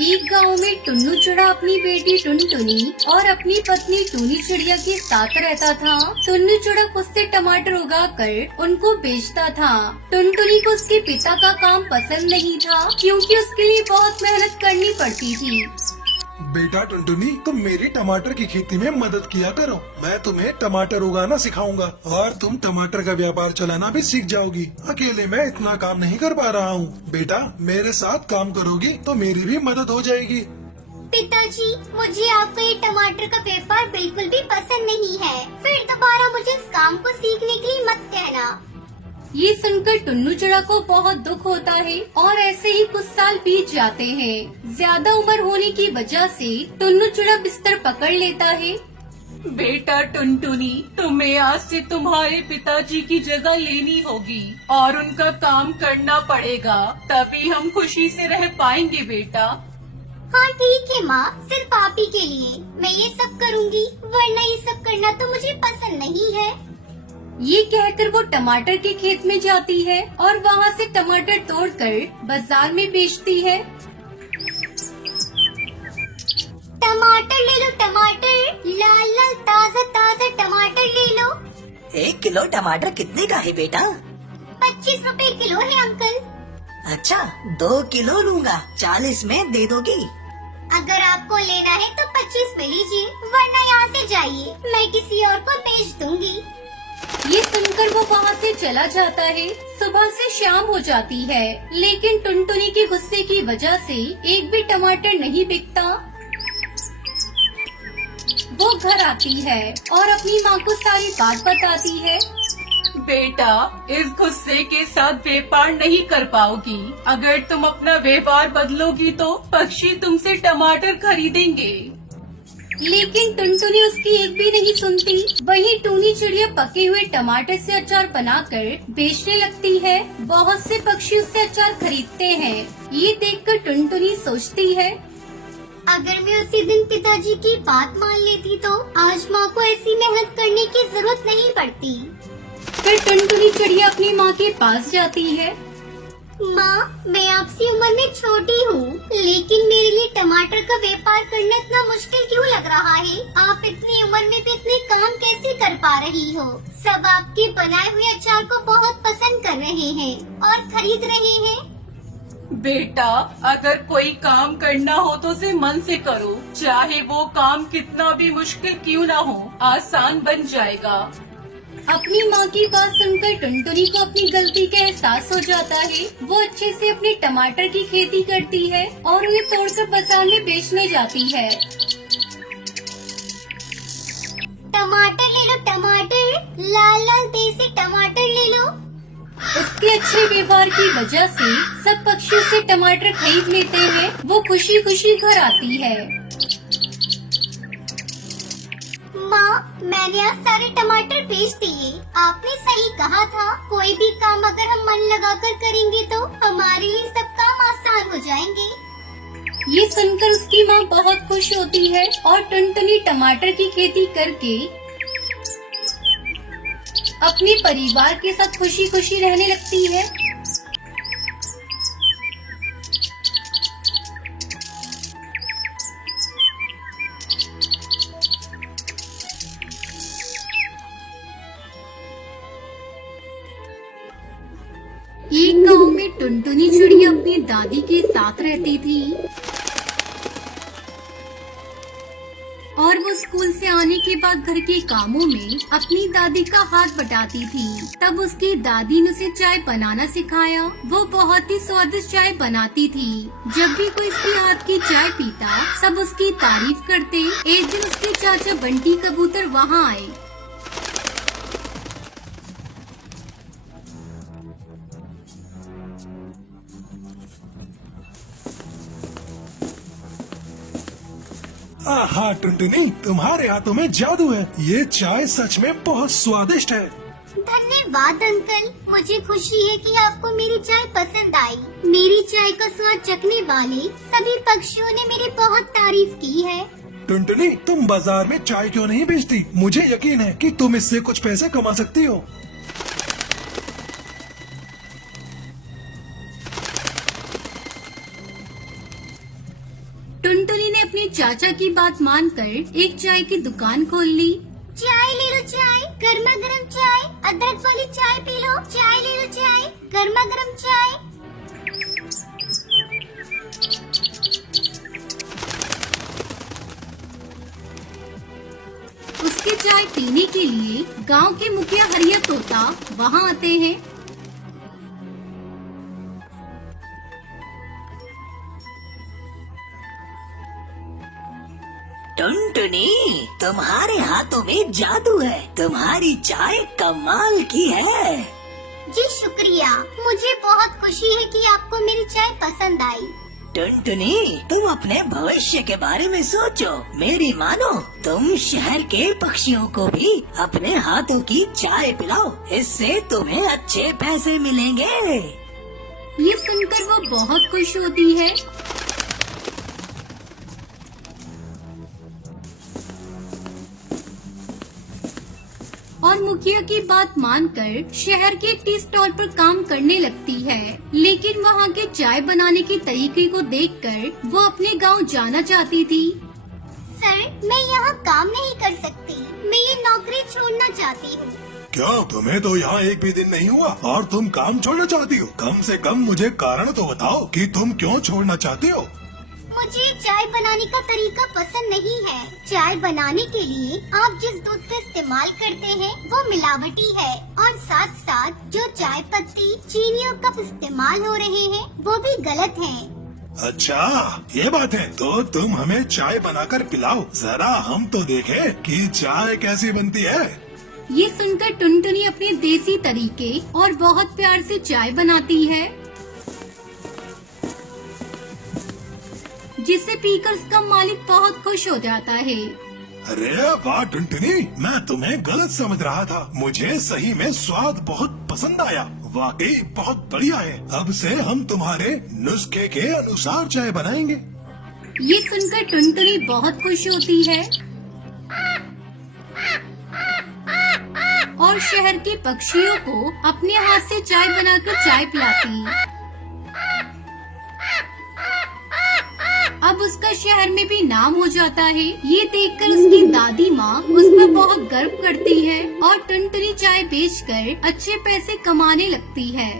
एक गांव में टुन्नू चिड़ा अपनी बेटी टुनटुनी और अपनी पत्नी टूनी चिड़िया के साथ रहता था। टुन्नू चिड़ा खुद से टमाटर उगाकर उनको बेचता था। टुनटुनी को उसके पिता का काम पसंद नहीं था, क्योंकि उसके लिए बहुत मेहनत करनी पड़ती थी। बेटा टुनटुनी, तुम मेरी टमाटर की खेती में मदद किया करो। मैं तुम्हें टमाटर उगाना सिखाऊंगा और तुम टमाटर का व्यापार चलाना भी सीख जाओगी। अकेले मैं इतना काम नहीं कर पा रहा हूँ। बेटा, मेरे साथ काम करोगी तो मेरी भी मदद हो जाएगी। पिताजी, मुझे आपका ये टमाटर का व्यापार बिल्कुल भी पसंद नहीं है। फिर दोबारा मुझे इस काम को सीखने के लिए मत कहना। ये सुनकर टुन्नू चिड़ा को बहुत दुख होता है और ऐसे ही कुछ साल बीत जाते हैं। ज्यादा उम्र होने की वजह से टुन्नू चिड़ा बिस्तर पकड़ लेता है। बेटा टुनटुनी, तुम्हें आज से तुम्हारे पिताजी की जगह लेनी होगी और उनका काम करना पड़ेगा, तभी हम खुशी से रह पाएंगे बेटा। हाँ ठीक है माँ, सिर्फ आप ही के लिए मैं ये सब करूँगी, वरना ये सब करना तो मुझे पसंद नहीं है। ये कहकर वो टमाटर के खेत में जाती है और वहाँ से टमाटर तोड़कर बाजार में बेचती है। टमाटर ले लो, टमाटर, लाल लाल ताजा ताजा टमाटर ले लो। 1 किलो टमाटर कितने का है बेटा? 25 रुपए किलो है अंकल। अच्छा, 2 किलो लूँगा, 40 में दे दोगी? अगर आपको लेना है तो 25 में लीजिए, वरना यहाँ से जाइए, मैं किसी और को बेच दूंगी। ये सुनकर वो वहाँ से चला जाता है। सुबह से शाम हो जाती है, लेकिन टुनटुनी के गुस्से की वजह से एक भी टमाटर नहीं बिकता। वो घर आती है और अपनी माँ को सारी बात बताती है। बेटा, इस गुस्से के साथ व्यापार नहीं कर पाओगी। अगर तुम अपना व्यापार बदलोगी तो पक्षी तुमसे टमाटर खरीदेंगे। लेकिन टुनटुनी उसकी एक भी नहीं सुनती। वहीं टूनी चिड़िया पके हुए टमाटर से अचार बनाकर बेचने लगती है। बहुत से पक्षी उससे अचार खरीदते हैं। ये देखकर टुनटुनी सोचती है, अगर मैं उसी दिन पिताजी की बात मान लेती तो आज माँ को ऐसी मेहनत करने की जरूरत नहीं पड़ती। फिर टुनटुनी चिड़िया अपनी माँ के पास जाती है। माँ, मैं आपसी उम्र में छोटी हूँ, लेकिन मेरे लिए टमाटर का व्यापार करना इतना मुश्किल क्यों लग रहा है? आप इतनी उम्र में भी इतने काम कैसे कर पा रही हो? सब आपके बनाए हुए अचार को बहुत पसंद कर रहे हैं और खरीद रहे हैं। बेटा, अगर कोई काम करना हो तो उसे मन से करो, चाहे वो काम कितना भी मुश्किल क्यों ना हो, आसान बन जाएगा। अपनी माँ की बात सुनकर टुनटुनी को अपनी गलती का एहसास हो जाता है। वो अच्छे से अपने टमाटर की खेती करती है और उन्हें तोड़कर बाजार में बेचने जाती है। टमाटर ले लो, टमाटर, लाल लाल देसी टमाटर ले लो। उसके अच्छे व्यवहार की वजह से सब पक्षी उससे टमाटर खरीद लेते हैं। वो खुशी खुशी घर आती है। माँ, मैंने आज सारे टमाटर बेच दिए। आपने सही कहा था, कोई भी काम अगर हम मन लगाकर करेंगे तो हमारे लिए सब काम आसान हो जाएंगे। ये सुनकर उसकी माँ बहुत खुश होती है और टुनटुनी टमाटर की खेती करके अपने परिवार के साथ खुशी खुशी रहने लगती है। एक गांव में टुनटुनी चिड़िया अपनी दादी के साथ रहती थी और वो स्कूल से आने के बाद घर के कामों में अपनी दादी का हाथ बटाती थी। तब उसकी दादी ने उसे चाय बनाना सिखाया। वो बहुत ही स्वादिष्ट चाय बनाती थी। जब भी कोई इसके हाथ की चाय पीता, सब उसकी तारीफ करते। एक दिन उसके चाचा बंटी कबूतर वहाँ आए। आहा टुनटुनी, तुम्हारे हाथों में जादू है। ये चाय सच में बहुत स्वादिष्ट है। धन्यवाद अंकल, मुझे खुशी है कि आपको मेरी चाय पसंद आई। मेरी चाय का स्वाद चखने वाले सभी पक्षियों ने मेरी बहुत तारीफ की है। टुनटुनी, तुम बाजार में चाय क्यों नहीं बेचती? मुझे यकीन है कि तुम इससे कुछ पैसे कमा सकती हो। अपने चाचा की बात मानकर एक चाय की दुकान खोल ली। चाय ले लो चाय, गर्मा गर्म चाय, अदरक वाली चाय पी लो। चाय ले लो चाय, गर्मा गर्म चाय। उसके चाय पीने के लिए गांव के मुखिया हरिया तोता वहां आते हैं। टुनटुनी, तुम्हारे हाथों में जादू है। तुम्हारी चाय कमाल की है। जी शुक्रिया, मुझे बहुत खुशी है कि आपको मेरी चाय पसंद आई। टुनटुनी, तुम अपने भविष्य के बारे में सोचो। मेरी मानो, तुम शहर के पक्षियों को भी अपने हाथों की चाय पिलाओ। इससे तुम्हें अच्छे पैसे मिलेंगे। ये सुनकर वो बहुत खुश होती है। और मुखिया की बात मानकर शहर के टी स्टॉल पर काम करने लगती है। लेकिन वहाँ के चाय बनाने के तरीके को देखकर वो अपने गांव जाना चाहती थी। सर, मैं यहाँ काम नहीं कर सकती। मैं ये नौकरी छोड़ना चाहती हूँ। क्या तुम्हें तो यहाँ एक भी दिन नहीं हुआ और तुम काम छोड़ना चाहती हो? कम से कम मुझे कारण तो बताओ कि तुम क्यों छोड़ना चाहती हो? मुझे चाय बनाने का तरीका पसंद नहीं है। चाय बनाने के लिए आप जिस दूध का इस्तेमाल करते हैं वो मिलावटी है, और साथ साथ जो चाय पत्ती, चीनी और कप इस्तेमाल हो रहे हैं वो भी गलत हैं। अच्छा, ये बात है। तो तुम हमें चाय बनाकर पिलाओ, जरा हम तो देखें कि चाय कैसी बनती है। ये सुनकर टुनटुनी अपने देसी तरीके और बहुत प्यार से चाय बनाती है, जिसे पीकर उसका मालिक बहुत खुश हो जाता है। अरे वाह टुनटुनी, मैं तुम्हें गलत समझ रहा था। मुझे सही में स्वाद बहुत पसंद आया। वाकई बहुत बढ़िया है। अब से हम तुम्हारे नुस्खे के अनुसार चाय बनाएंगे। ये सुनकर टुनटुनी बहुत खुश होती है और शहर के पक्षियों को अपने हाथ से चाय बनाकर चाय पिलाती। अब उसका शहर में भी नाम हो जाता है। ये देखकर उसकी दादी माँ उस पर बहुत गर्व करती है और टुनटुनी चाय बेचकर अच्छे पैसे कमाने लगती है।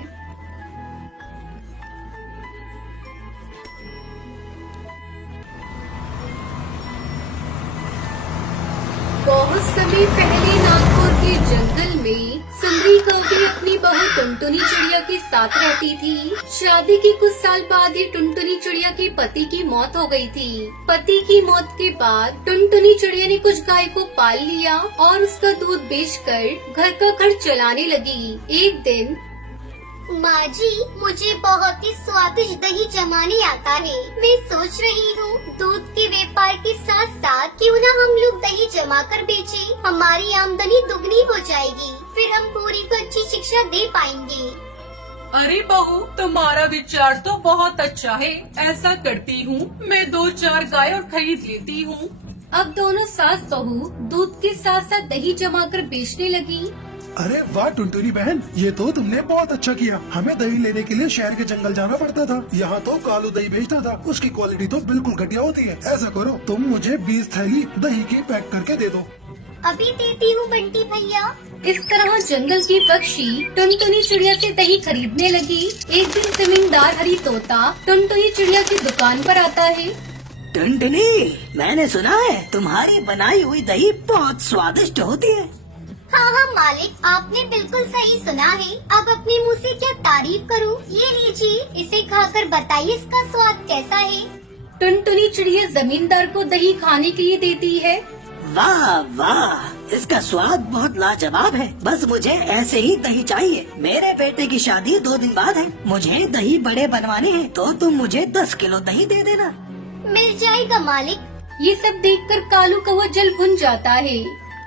बहुत समय पहले नागपुर के जंगल में सुंदरी कौवी अपनी बहू टुनटुनी चिड़िया के साथ रहती थी। शादी के कुछ साल बाद ही टुनटुनी चिड़िया के पति की मौत हो गई थी। पति की मौत के बाद टुनटुनी चिड़िया ने कुछ गाय को पाल लिया और उसका दूध बेचकर घर का खर्च चलाने लगी। एक दिन, माँ जी, मुझे बहुत ही स्वादिष्ट दही जमाने आता है। मैं सोच रही हूँ दूध के व्यापार के साथ साथ क्यों न हम लोग दही जमा कर बेचें। हमारी आमदनी दुगनी हो जाएगी, फिर हम पूरी को अच्छी शिक्षा दे पाएंगे। अरे बहू, तुम्हारा विचार तो बहुत अच्छा है। ऐसा करती हूँ, मैं 2-4 गाय और खरीद लेती हूँ। अब दोनों सास बहू दूध के साथ साथ दही जमाकर बेचने लगी। अरे वाह टुनटुनी बहन, ये तो तुमने बहुत अच्छा किया। हमें दही लेने के लिए शहर के जंगल जाना पड़ता था। यहाँ तो कालू दही बेचता था, उसकी क्वालिटी तो बिल्कुल घटिया होती है। ऐसा करो, तुम मुझे 20 थैली दही की पैक करके दे दो। अभी देती हूँ बंटी भैया। इस तरह जंगल की पक्षी टुनटुनी चिड़िया से दही खरीदने लगी। एक दिन जमींदार हरी तोता टुनटुनी चिड़िया की दुकान पर आता है। टुनटुनी, मैंने सुना है तुम्हारी बनाई हुई दही बहुत स्वादिष्ट होती है। हाँ हाँ मालिक, आपने बिल्कुल सही सुना है। अब अपने मुंह से क्या तारीफ करूँ। ये लीजिए, इसे खाकर बताइए इसका स्वाद कैसा है। टुनटुनी चिड़िया जमींदार को दही खाने के लिए देती है। वाह वाह, इसका स्वाद बहुत लाजवाब है। बस मुझे ऐसे ही दही चाहिए। मेरे बेटे की शादी 2 दिन बाद है। मुझे दही बड़े बनवाने हैं, तो तुम मुझे 10 किलो दही दे देना। मिल जाएगा मालिक। ये सब देखकर कालू कौवा जल भुन जाता है।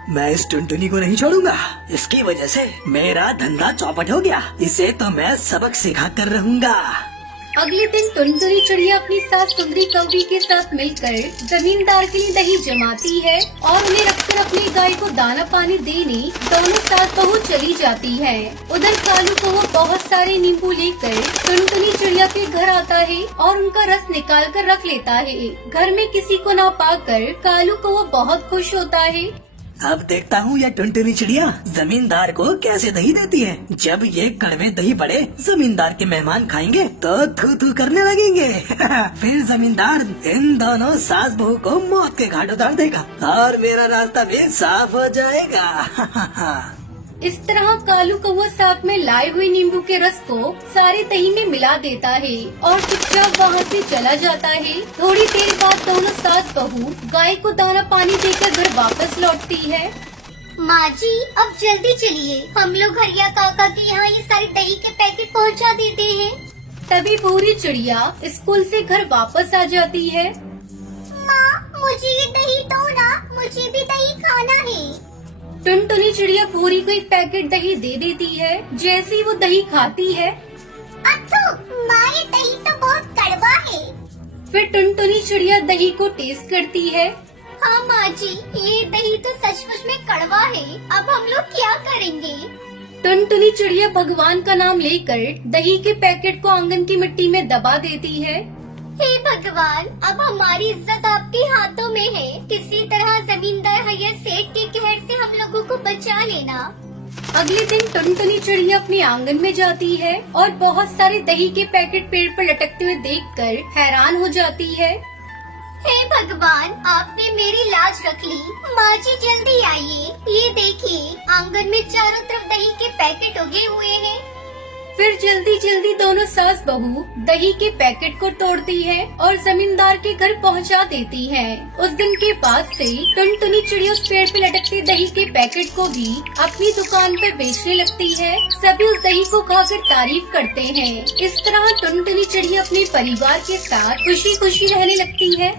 मैं इस टुनटुनी को नहीं छोड़ूंगा। इसकी वजह से मेरा धंधा चौपट हो गया। इसे तो मैं सबक सिखा कर रहूंगा। अगले दिन टुनटुनी चिड़िया अपनी सास सुंदरी कौवी के साथ मिलकर जमींदार के लिए दही जमाती है और उन्हें रखकर अपनी गाय को दाना पानी देने दोनों सास बहू चली जाती है। उधर कालू कौवा बहुत सारे नींबू लेकर टुनटुनी चिड़िया के घर आता है और उनका रस निकाल कर रख लेता है। घर में किसी को ना पाकर कालू कौवा बहुत खुश होता है। अब देखता हूँ यह टुनटुनी चिड़िया जमींदार को कैसे दही देती है। जब ये कड़वे दही बड़े जमींदार के मेहमान खाएंगे तो थू थू करने लगेंगे। फिर जमींदार इन दोनों सास बहू को मौत के घाट उतार देगा और मेरा रास्ता भी साफ हो जाएगा। इस तरह कालू कौवा साथ में लाए हुए नींबू के रस को सारे दही में मिला देता है और चुपचाप वहाँ से चला जाता है। थोड़ी देर बाद दोनों सास बहू गाय को दाना पानी देकर घर वापस लौटती है। माँ जी अब जल्दी चलिए, हम लोग हरिया काका के यहाँ ये सारे दही के पैकेट पहुँचा देते हैं। तभी भूरी चिड़िया स्कूल से घर वापस आ जाती है। माँ मुझे ये दही दो ना, मुझे भी दही खाना है। टुनटुनी चिड़िया भूरी को एक पैकेट दही दे देती है। जैसे ही वो दही खाती है अथु, माँ ये दही तो बहुत कड़वा है। फिर टुनटुनी चिड़िया दही को टेस्ट करती है। हाँ माँ जी, ये दही तो सचमुच में कड़वा है। अब हम लोग क्या करेंगे? टुनटुनी चिड़िया भगवान का नाम लेकर दही के पैकेट को आंगन की मिट्टी में दबा देती है। हे भगवान, अब हमारी इज्जत आपके हाथों में है। किसी तरह जमींदार भैया सेठ के कहर से हम लोगों को बचा लेना। अगले दिन टुनटुनी चिड़िया अपने आंगन में जाती है और बहुत सारे दही के पैकेट पेड़ पर लटकते हुए देखकर हैरान हो जाती है। हे भगवान, आपने मेरी लाज रख ली। माँ जी जल्दी आइए, ये देखिए आंगन में चारों तरफ दही के पैकेट उगे हुए हैं। फिर जल्दी जल्दी दोनों सास बहू दही के पैकेट को तोड़ती है और जमींदार के घर पहुंचा देती है। उस दिन के बाद से टुनटुनी चिड़िया उस पेड़ पे लटकते दही के पैकेट को भी अपनी दुकान पे बेचने लगती है। सभी उस दही को खाकर तारीफ करते हैं। इस तरह टुनटुनी चिड़िया अपने परिवार के साथ खुशी खुशी रहने लगती है।